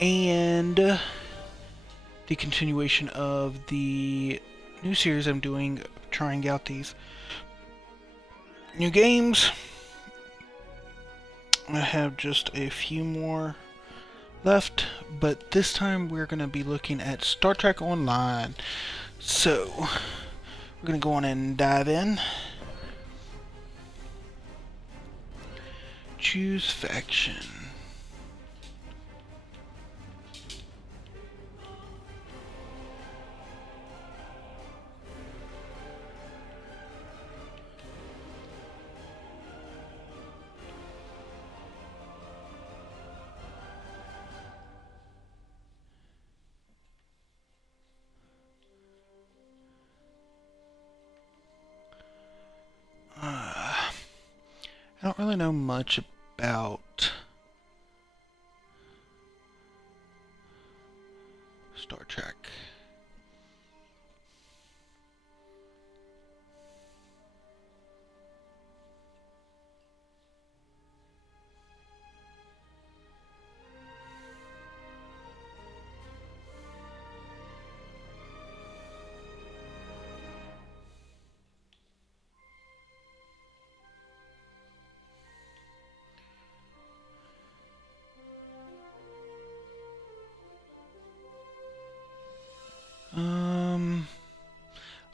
and the continuation of the new series I'm doing, trying out these new games. I have just a few more left, but this time we're going to be looking at Star Trek Online. So, we're going to go on and dive in. Choose faction. I don't really know much about Star Trek.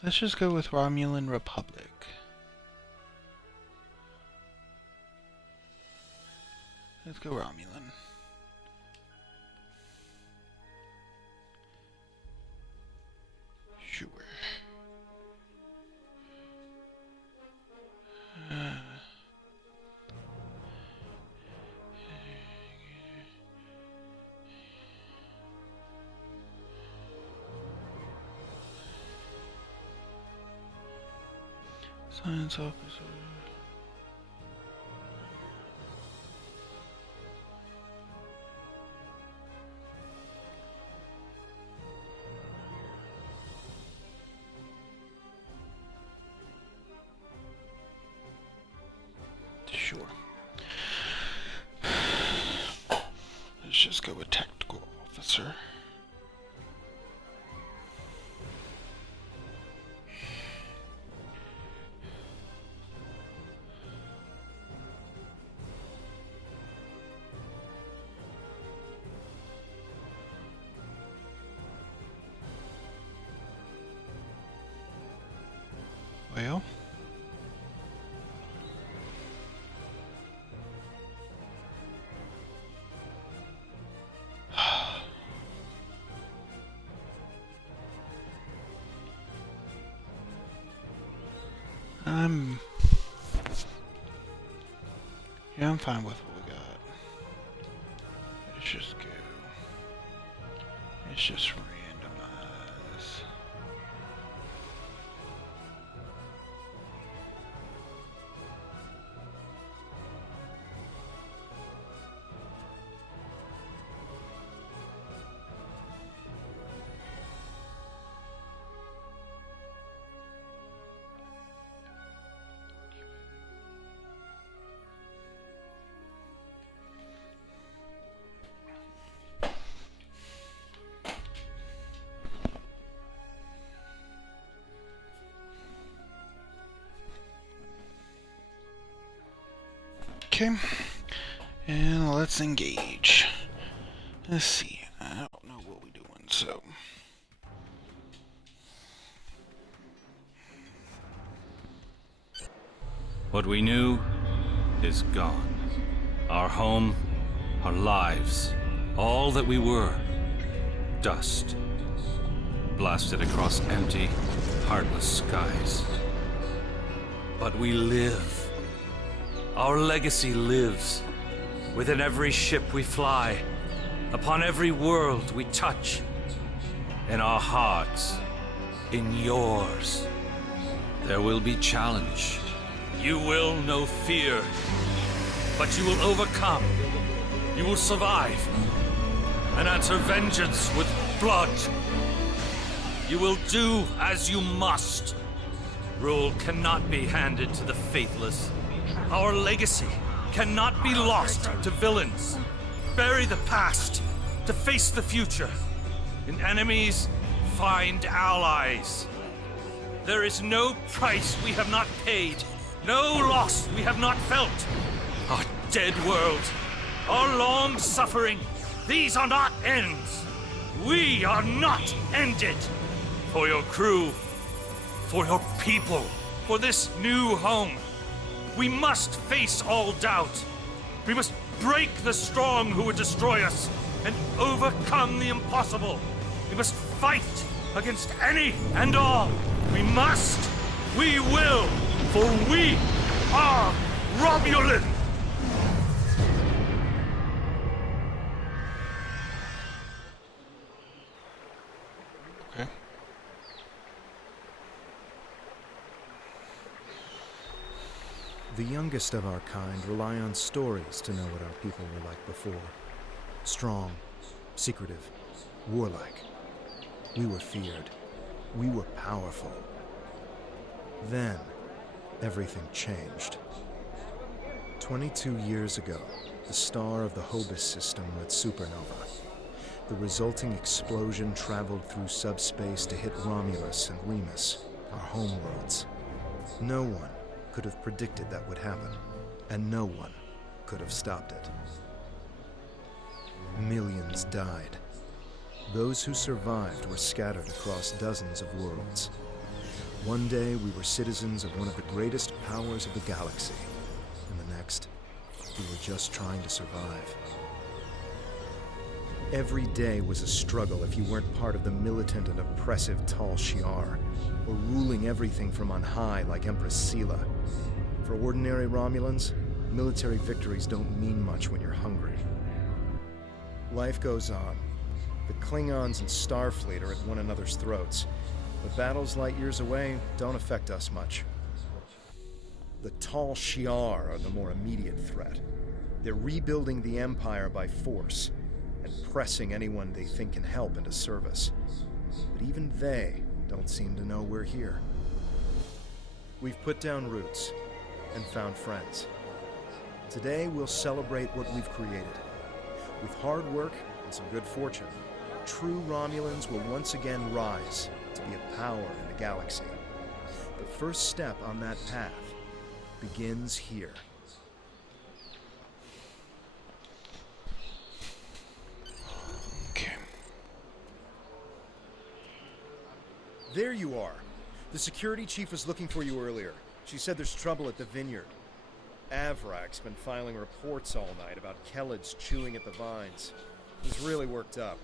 Let's just go with Romulan Republic. Let's go Romulan. Sure. Science officer. Sure. Let's just go with tactical officer. Well, I'm fine with what we got. Let's just go. Let's just randomize. Okay, and let's engage. Let's see, I don't know what we're doing, so. What we knew is gone. Our home, our lives, all that we were, dust. Blasted across empty, heartless skies. But we live. Our legacy lives within every ship we fly, upon every world we touch, in our hearts, in yours. There will be challenge. You will know fear, but you will overcome. You will survive and answer vengeance with blood. You will do as you must. Rule cannot be handed to the faithless. Our legacy cannot be lost to villains. Bury the past. to face the future. In enemies, find allies. There is no price we have not paid, no loss we have not felt. Our dead world, our long suffering, these are not ends. We are not ended. For your crew, for your people, for this new home, we must face all doubt. We must break the strong who would destroy us and overcome the impossible. We must fight against any and all. We must, we will, for we are Romulan. Okay. The youngest of our kind rely on stories to know what our people were like before. Strong, secretive, warlike. We were feared. We were powerful. Then, everything changed. 22 years ago, the star of the Hobus system went supernova. The resulting explosion traveled through subspace to hit Romulus and Remus, our homeworlds. No one could have predicted that would happen, and no one could have stopped it. Millions died. Those who survived were scattered across dozens of worlds. One day, we were citizens of one of the greatest powers of the galaxy, and the next, we were just trying to survive. Every day was a struggle if you weren't part of the militant and oppressive Tal Shiar, or ruling everything from on high like Empress Sela. For ordinary Romulans, military victories don't mean much when you're hungry. Life goes on. The Klingons and Starfleet are at one another's throats, but battles light years away don't affect us much. The Tal Shiar are the more immediate threat. They're rebuilding the Empire by force, and pressing anyone they think can help into service. But even they don't seem to know we're here. We've put down roots and found friends. Today we'll celebrate what we've created. With hard work and some good fortune, true Romulans will once again rise to be a power in the galaxy. The first step on that path begins here. Okay. There you are. The security chief was looking for you earlier. She said there's trouble at the vineyard. Avrak's been filing reports all night about Kellids chewing at the vines. He's really worked up.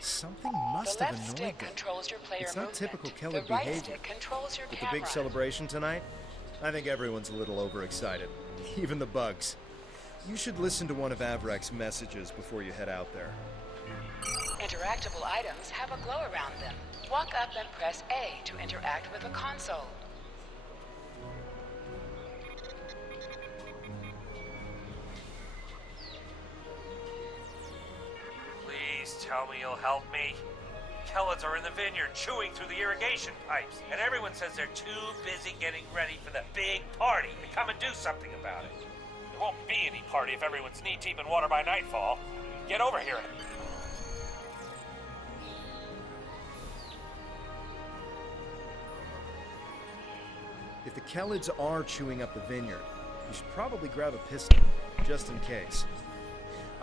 Something must have annoyed them. Controls your player It's not movement. typical Kellid The right behavior. stick controls your With the camera. big celebration tonight, I think everyone's a little overexcited. Even the bugs. You should listen to one of Avrak's messages before you head out there. Interactable items have a glow around them. Walk up and press A to interact with the console. Please tell me you'll help me. Kellids are in the vineyard chewing through the irrigation pipes, and everyone says they're too busy getting ready for the big party to come and do something about it. There won't be any party if everyone's knee-deep in water by nightfall. Get over here. If the Kellids are chewing up the vineyard, you should probably grab a pistol, just in case.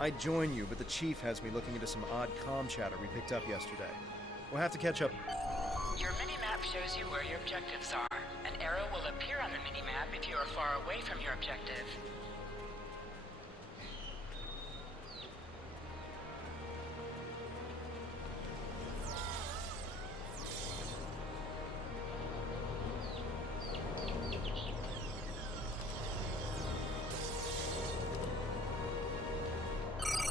I'd join you, but the chief has me looking into some odd comm chatter we picked up yesterday. We'll have to catch up. Your minimap shows you where your objectives are. An arrow will appear on the minimap if you are far away from your objective.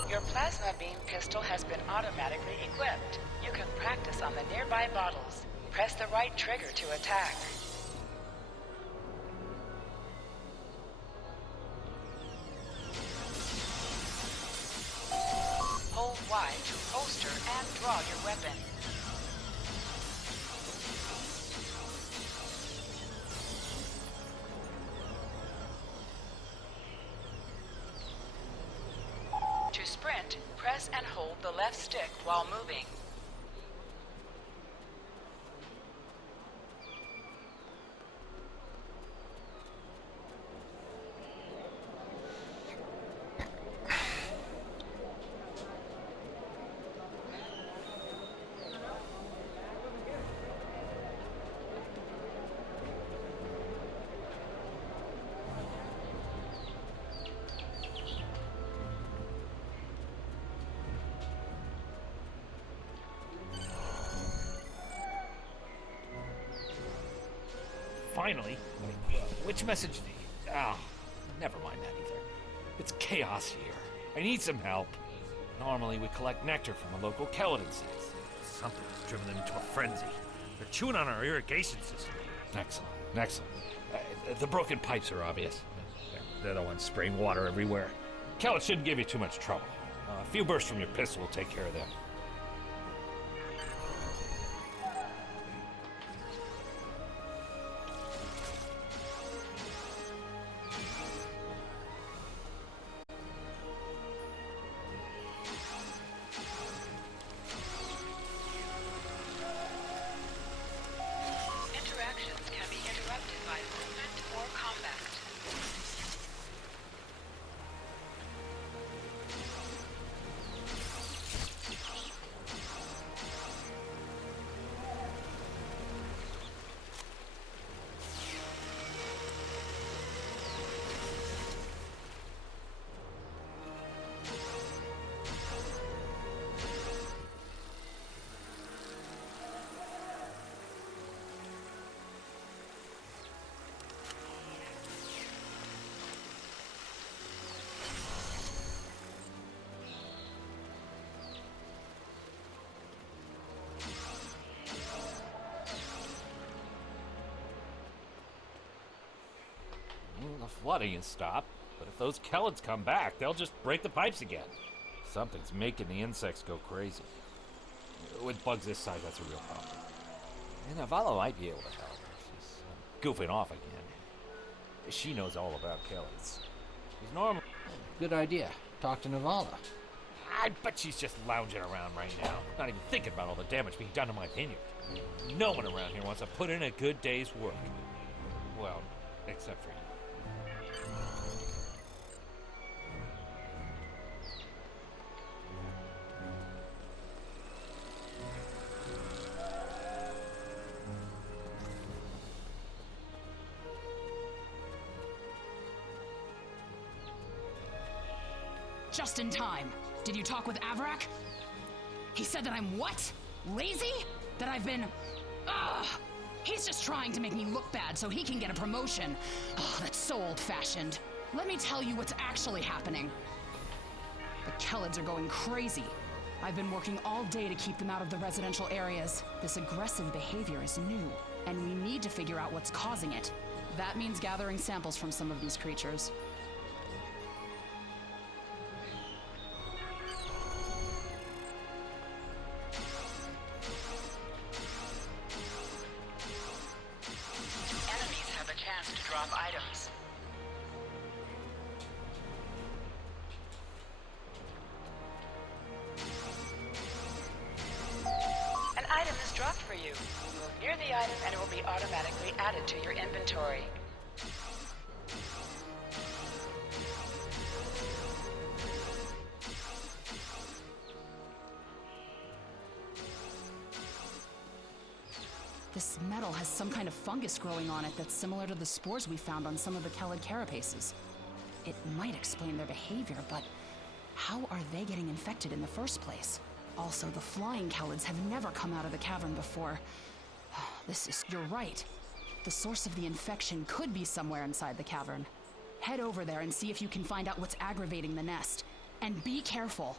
Your plasma beam pistol has been automatically equipped. You can practice on the nearby bottles. Press the right trigger to attack. Hold Y to holster and draw your weapon. To sprint, Press and hold the left stick while moving. Finally. Which message do you... never mind that either. It's chaos here. I need some help. Normally we collect nectar from the local kelid insects. Something has driven them into a frenzy. They're chewing on our irrigation system. Excellent. The broken pipes are obvious. They're the ones spraying water everywhere. Kelid shouldn't give you too much trouble. A few bursts from your pistol will take care of them. Interactions can be interrupted by movement or combat. The flooding has stopped, but if those kelids come back, they'll just break the pipes again. Something's making the insects go crazy. With bugs this size, that's a real problem. And Navala might be able to help. She's goofing off again. She knows all about kelids. She's normal. Good idea. Talk to Navala. I bet she's just lounging around right now, not even thinking about all the damage being done to my vineyard. No one around here wants to put in a good day's work. Well, except for you. Just in time. Did you talk with Avrak? He said that I'm what? Lazy? That I've been... Ugh! He's just trying to make me look bad so he can get a promotion. Oh, that's so old-fashioned. Let me tell you what's actually happening. The Kelids are going crazy. I've been working all day to keep them out of the residential areas. This aggressive behavior is new, and we need to figure out what's causing it. That means gathering samples from some of these creatures. Enemies have a chance to drop items. An item is dropped for you. Move near the item and it will be automatically added to your inventory. This metal has some kind of fungus growing on it that's similar to the spores we found on some of the Kelid carapaces. It might explain their behavior, but how are they getting infected in the first place? Also, the flying Kelids have never come out of the cavern before. You're right. The source of the infection could be somewhere inside the cavern. Head over there and see if you can find out what's aggravating the nest. And be careful.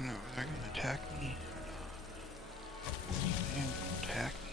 No, they're gonna attack me. They're gonna attack me.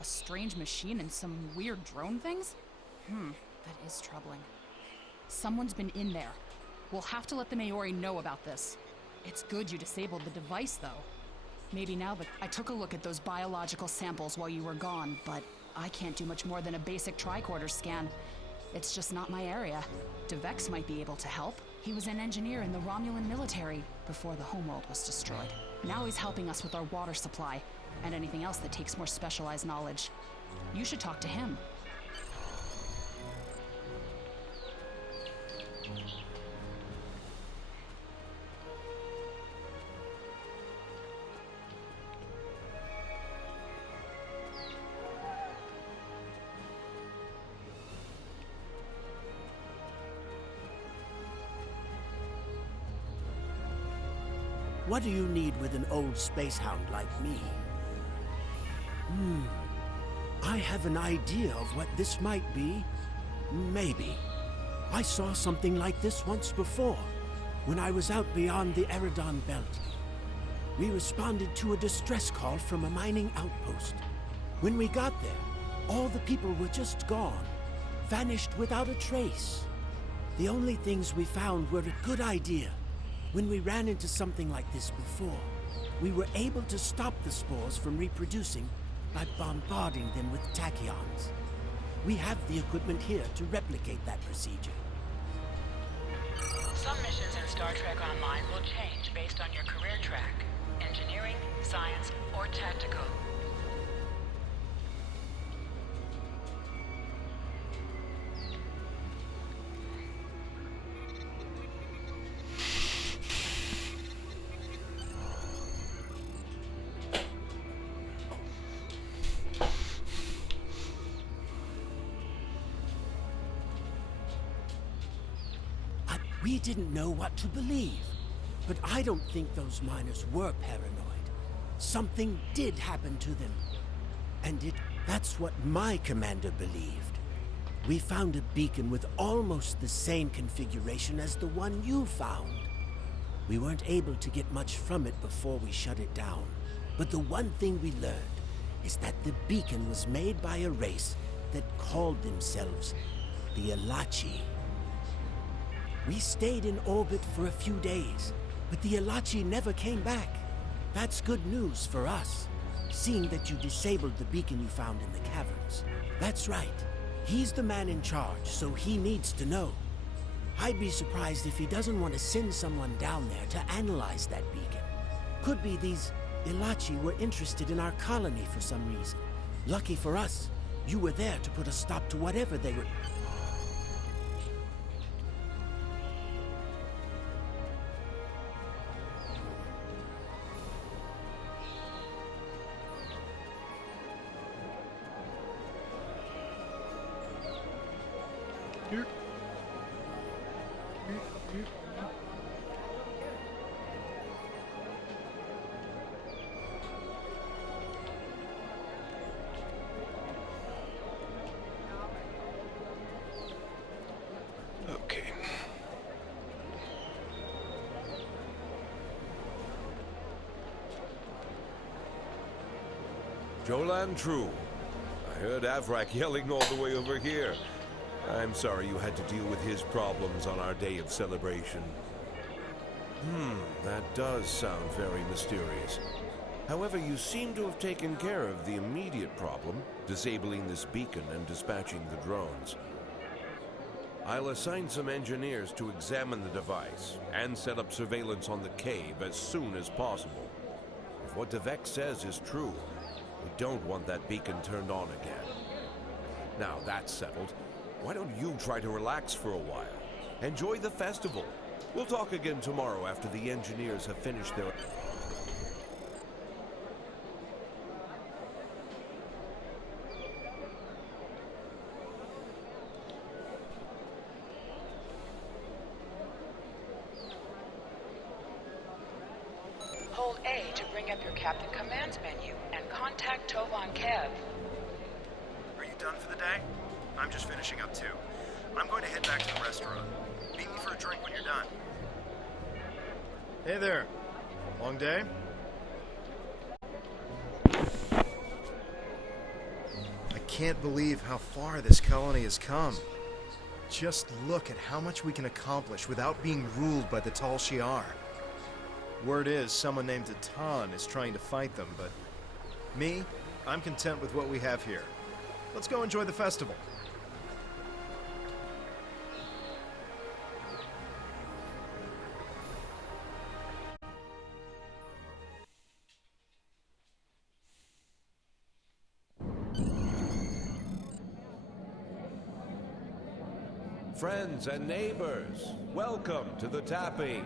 A strange machine and some weird drone things? That is troubling. Someone's been in there. We'll have to let the Maori know about this. It's good you disabled the device, though. Maybe now that I took a look at those biological samples while you were gone, but I can't do much more than a basic tricorder scan. It's just not my area. Niwek might be able to help. He was an engineer in the Romulan military before the homeworld was destroyed. Now he's helping us with our water supply and anything else that takes more specialized knowledge. You should talk to him. What do you need with an old space hound like me? I have an idea of what this might be. Maybe. I saw something like this once before, when I was out beyond the Eridon Belt. We responded to a distress call from a mining outpost. When we got there, all the people were just gone, vanished without a trace. The only things we found were a good idea. When we ran into something like this before, we were able to stop the spores from reproducing by bombarding them with tachyons. We have the equipment here to replicate that procedure. Some missions in Star Trek Online will change based on your career track. Engineering, science, or tactical. We didn't know what to believe. But I don't think those miners were paranoid. Something did happen to them. And that's what my commander believed. We found a beacon with almost the same configuration as the one you found. We weren't able to get much from it before we shut it down. But the one thing we learned is that the beacon was made by a race that called themselves the Elachi. We stayed in orbit for a few days, but the Elachi never came back. That's good news for us, seeing that you disabled the beacon you found in the caverns. That's right. He's the man in charge, so he needs to know. I'd be surprised if he doesn't want to send someone down there to analyze that beacon. Could be these Elachi were interested in our colony for some reason. Lucky for us, you were there to put a stop to whatever they were... Okay. Jolan True. I heard Avrak yelling all the way over here. I'm sorry you had to deal with his problems on our day of celebration. That does sound very mysterious. However, you seem to have taken care of the immediate problem, disabling this beacon and dispatching the drones. I'll assign some engineers to examine the device and set up surveillance on the cave as soon as possible. If what Niwek says is true, we don't want that beacon turned on again. Now that's settled, why don't you try to relax for a while? Enjoy the festival. We'll talk again tomorrow after the engineers have finished their... Hold A to bring up your Captain Commands menu and contact Tovan Kev. Are you done for the day? I'm just finishing up too. I'm going to head back to the restaurant. Meet me for a drink when you're done. Hey there. Long day? can't believe how far this colony has come. Just look at how much we can accomplish without being ruled by the Tal Shiar. Word is, someone named Atan is trying to fight them, but me, I'm content with what we have here. Let's go enjoy the festival. Friends and neighbors, welcome to the tapping.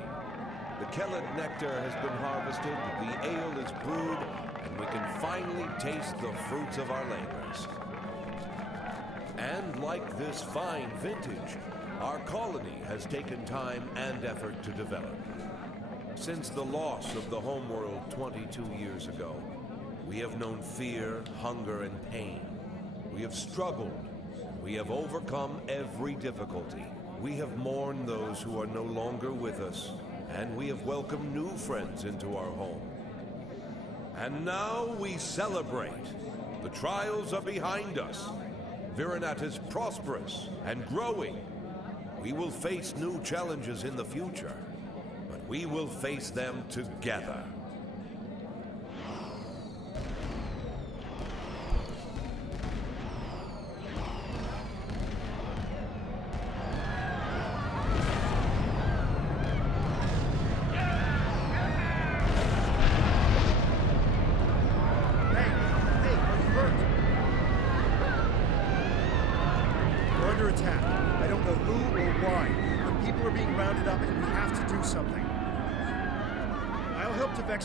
The Kellid nectar has been harvested, the ale is brewed, and we can finally taste the fruits of our labors. And like this fine vintage, our colony has taken time and effort to develop. Since the loss of the homeworld 22 years ago, we have known fear, hunger, and pain. We have struggled. We have overcome every difficulty. We have mourned those who are no longer with us, and we have welcomed new friends into our home. And now we celebrate. The trials are behind us. Virinat is prosperous and growing. We will face new challenges in the future, but we will face them together.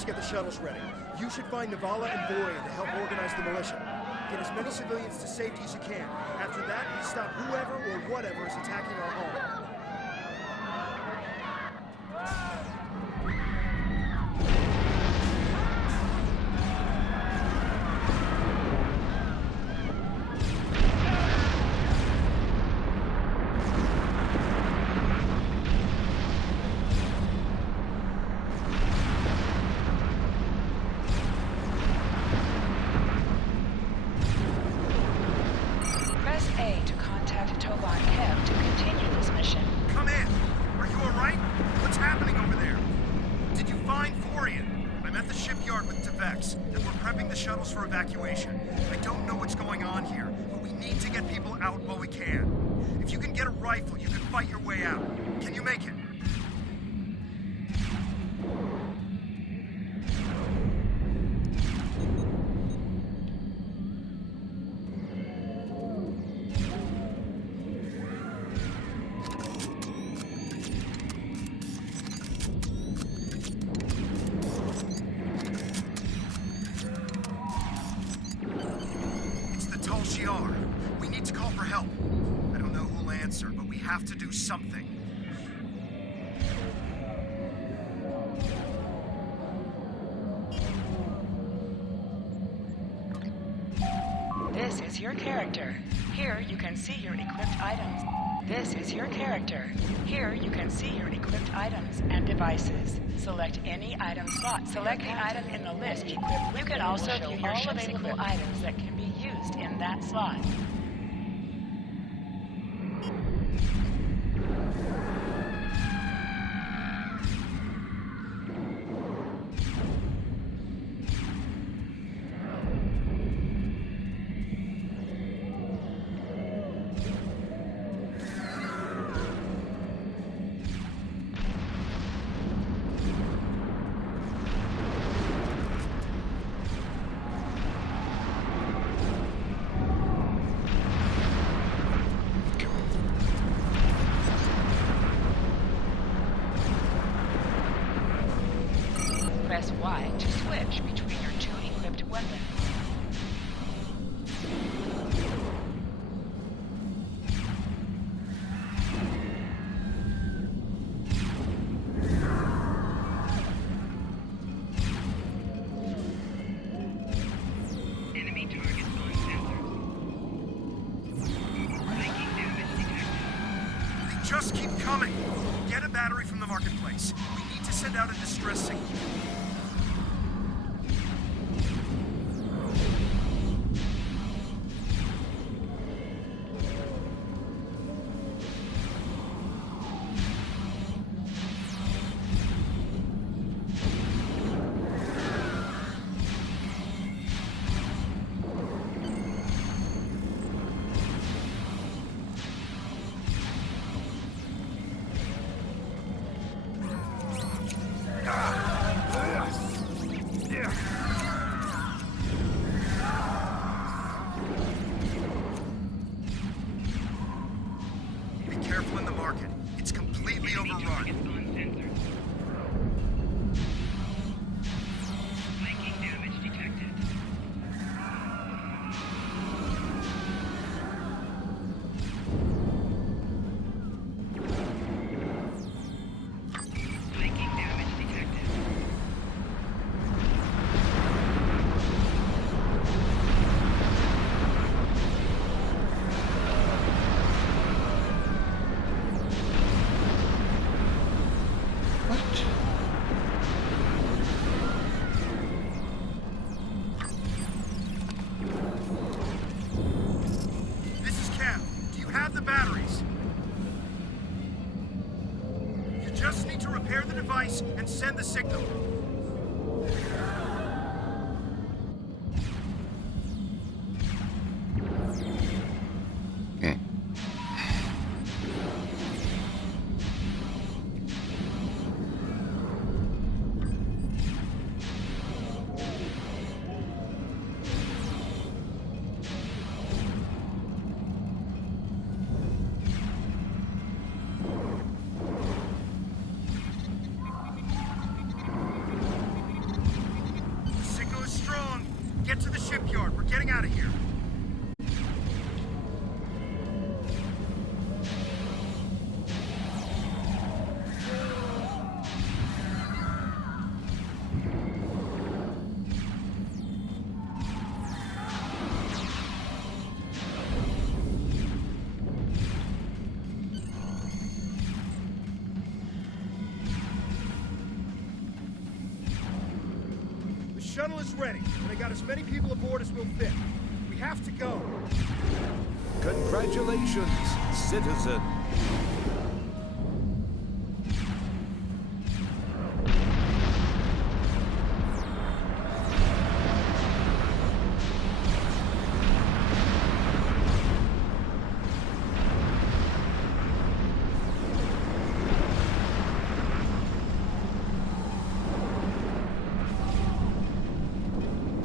Get the shuttles ready. You should find Navala and Boyan to help organize the militia. Get as many civilians to safety as you can. After that, you stop whoever or whatever is attacking our home. For evacuation. I don't know what's going on here, but we need to get people out while we can. If you can get a rifle, you can fight your way out. Can you make it? We need to call for help. I don't know who'll answer, but we have to do something. This is your character. Here you can see your equipped items. This is your character. Here you can see your equipped items and devices. Select any item slot. Select the item in the list equipped. You can also view all available items that can be used in that slot. Press Y to switch between your two equipped weapons. Enemy targets on sensors. Making damage detected. They just keep coming. Get a battery from the marketplace. We need to send out a distress signal. here! Be careful in the market. It's completely Enemy targets overrun. uncensored. Flanking damage detected. Flanking damage detected. What? This is Cap. Do you have the batteries? You just need to repair the device and send the signal. The signal is strong. Get to the shipyard. We're getting out of here. The shuttle is ready, and I got as many people aboard as will fit. We have to go. Congratulations, citizen.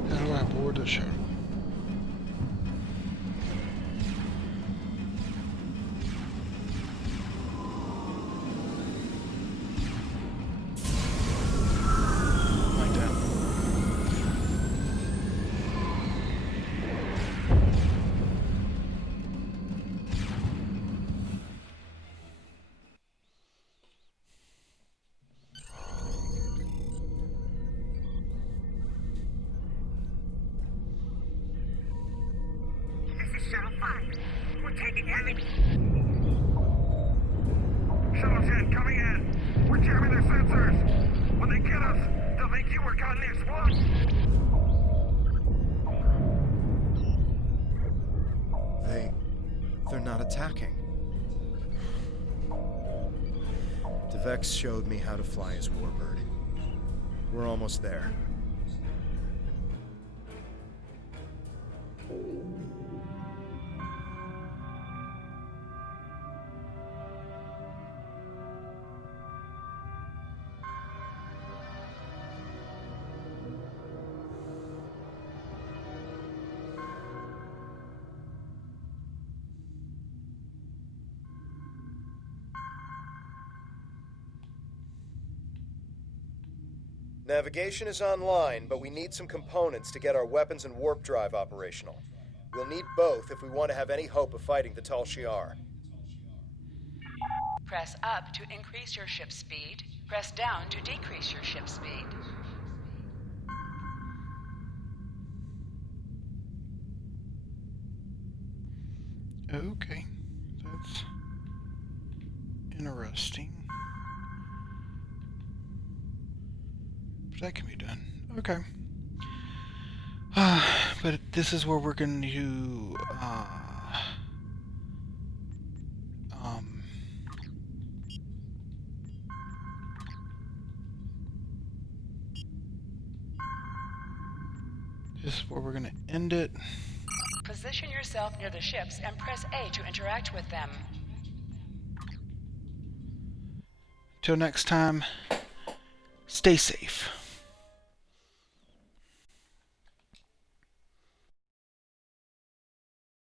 How do I board the shuttle? Like that. This is Shuttle 5. We're taking heavy... Shuttle 10 coming in. We're jamming their sensors. When they get us, they'll think you were caught near swamp. They're not attacking. Vex showed me how to fly his warbird. We're almost there. Navigation is online, but we need some components to get our weapons and warp drive operational. We'll need both if we want to have any hope of fighting the Tal Shiar. Press up to increase your ship speed. Press down to decrease your ship speed. Okay, that's interesting. But that can be done. Okay. But this is where we're going to this is where we're going to end it. Position yourself near the ships and press A to interact with them. Till next time, stay safe.